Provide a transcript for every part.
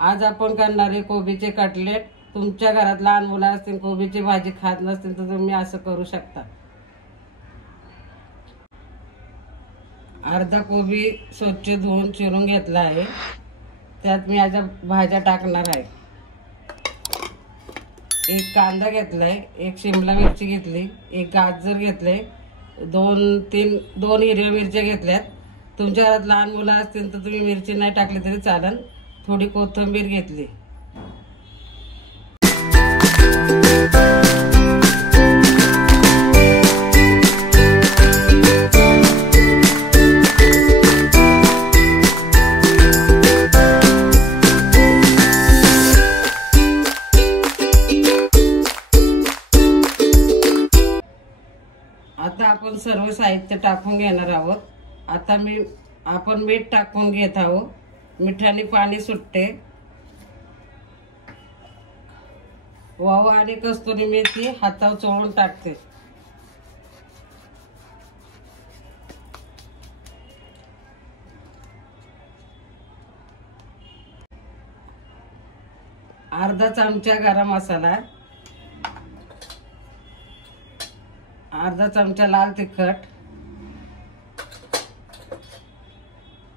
आज आपण करणारे कोबीचे कटलेट। तुमच्या घरात लहान मुलं असतील, कोबीची भाजी खात नसतील तर तुम्ही असं करू शकता। अर्धा कोबी स्वच्छ धुवून चिरून घेतला आहे। त्यात मी आज भाज्या टाकणार आहे। एक कांदा घेतलाय, एक शिमला मिरची घेतली, एक गाजर घेतले, दोन हिरव्या मिरच्या घेतल्यात। तुमच्या घरात लहान मुलं असतील तर तुम्ही मिरची नाही टाकली तरी चालेल। थोडी कोथिंबीर घेतली। आता आपण सर्व साहित्य टाकून घेणार आहोत। आता आपण मीठ टाकून घेत आहोत। मिठाने पाणी सुटते। ओवा आणि कस्तुरी मेथी हातावर चोळून टाकते। अर्धा चमचा गरम मसाला, अर्धा चमचा लाल तिखट,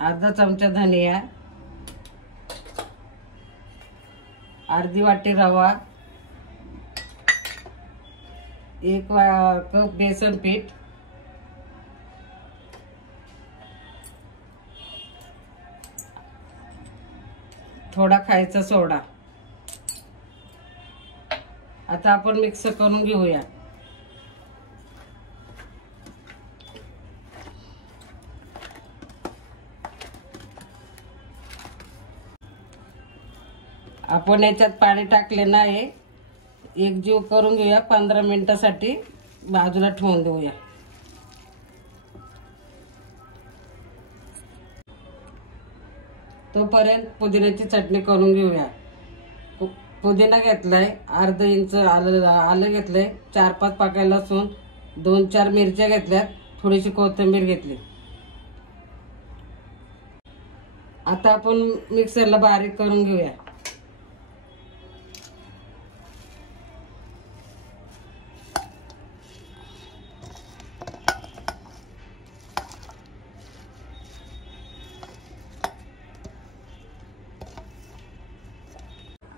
अर्धा चमचा धनिया, अर्धी वाटी रवा, एक कप बेसन पीठ, थोडा खायचा सोडा। आता आपण मिक्स करून घेऊया। आपण याच्यात पाणी टाकले नाही। एकजीव करून घेऊया। 15 मिनिटासाठी बाजूला ठेवून देऊया। तोपर्यंत पुदिन्याची चटणी करून घेऊया। पुदिना घेतलाय, अर्धा इंच आलं घेतलंय, 4-5 पाकळ्या लसूण, 2-4 मिरच्या घेतल्यात, थोडीशी कोथिंबीर घेतली। आता आपण मिक्सरला बारीक करून घेऊया।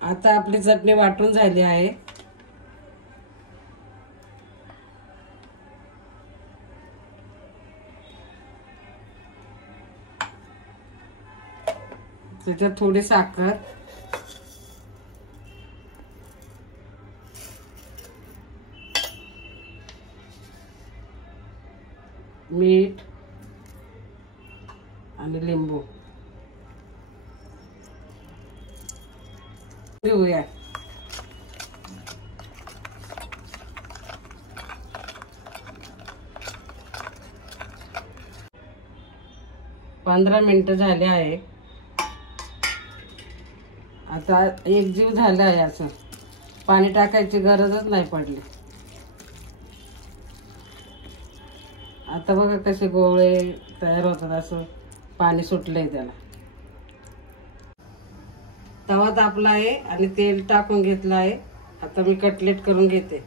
आता आपली चटणी वाटून झाली आहे। त्याच्यात थोडी साखर, मीठ आणि लिंबू घेऊया। पंधरा मिनिटं झाले आहे। आता एकजीव झाला आहे। असं पाणी टाकायची गरजच नाही पडली। आता बघा कसे गोळे तयार होतात, असं पाणी सुटलंय त्याला। तवा तापला आहे आणि तेल टाकून घेतलं आहे। आता मी कटलेट करून घेते।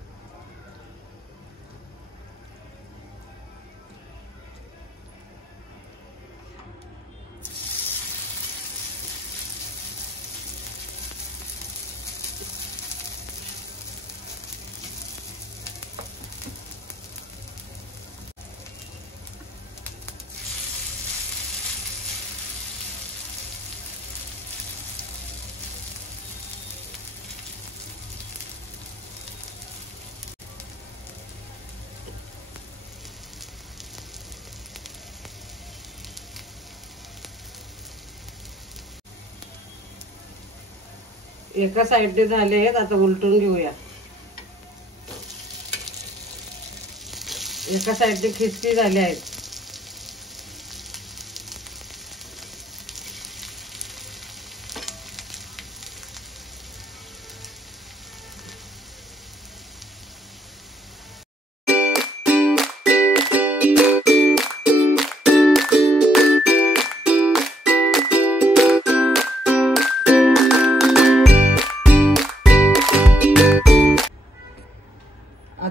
एका साइडने झाले आहेत। आता उलटून घेऊया। एका साइडने खिस्ती झाले आहेत।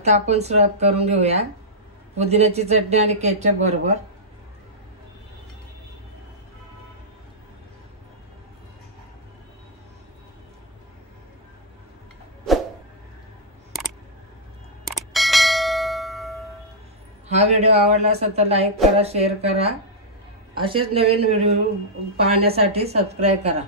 आता आपण सर्व करून घेऊया पुदिन्याची चटणी आणि केचप बरोबर। हा व्हिडिओ आवडला असेल तर लाईक करा, शेअर करा। असेच नवीन व्हिडिओ पाहण्यासाठी सबस्क्राइब करा।